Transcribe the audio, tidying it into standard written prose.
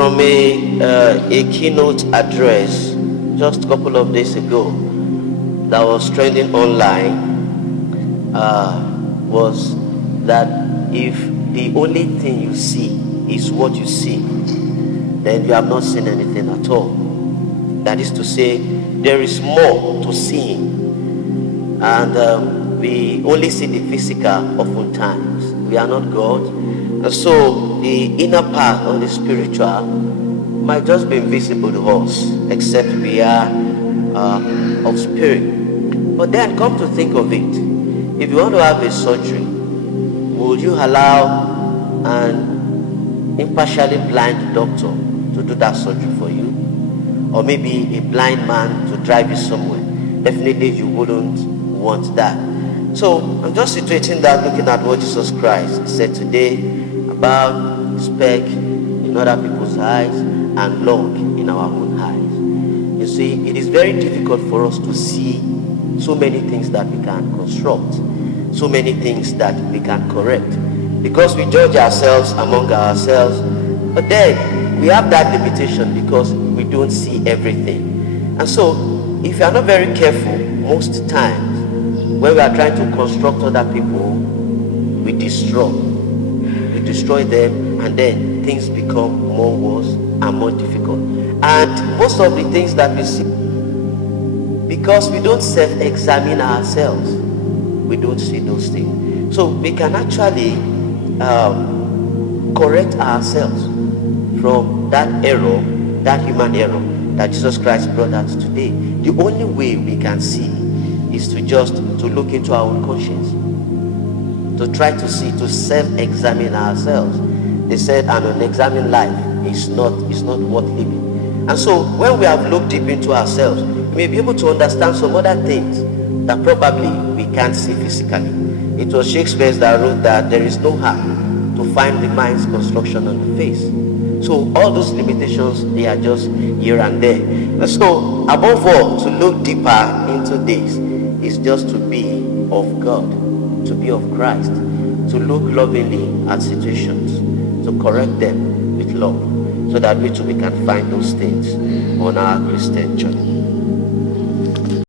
from a keynote address just a couple of days ago that was trending online, was that if the only thing you see is what you see, then you have not seen anything at all. That is to say, there is more to seeing, and we only see the physical oftentimes. We are not God, and so the inner part of the spiritual might just be invisible to us, except we are of spirit. But then come to think of it, if you want to have a surgery, would you allow an impartially blind doctor to do that surgery for you? Or maybe a blind man to drive you somewhere? Definitely you wouldn't want that. So I'm just situating that, looking at what Jesus Christ said today about speck in other people's eyes and log in our own eyes. You see, it is very difficult for us to see so many things that we can construct, so many things that we can correct, because we judge ourselves among ourselves. But then we have that limitation because we don't see everything. And so if you are not very careful, most times when we are trying to construct other people, we destroy them, and then things become more worse and more difficult. And most of the things that we see, because we don't self-examine ourselves, we don't see those things. So we can actually correct ourselves from that error, that human error that Jesus Christ brought us today. The only way we can see is to look into our own conscience, to try to see, to self-examine ourselves. They said an unexamined life is not worth living. And so when we have looked deep into ourselves, we may be able to understand some other things that probably we can't see physically. It was Shakespeare that wrote that there is no harm to find the mind's construction on the face. So all those limitations, they are just here and there. And so above all, to look deeper into this is just to be of God, to be of Christ, to look lovingly at situations, to correct them with love, so that we too we can find those things on our Christian journey.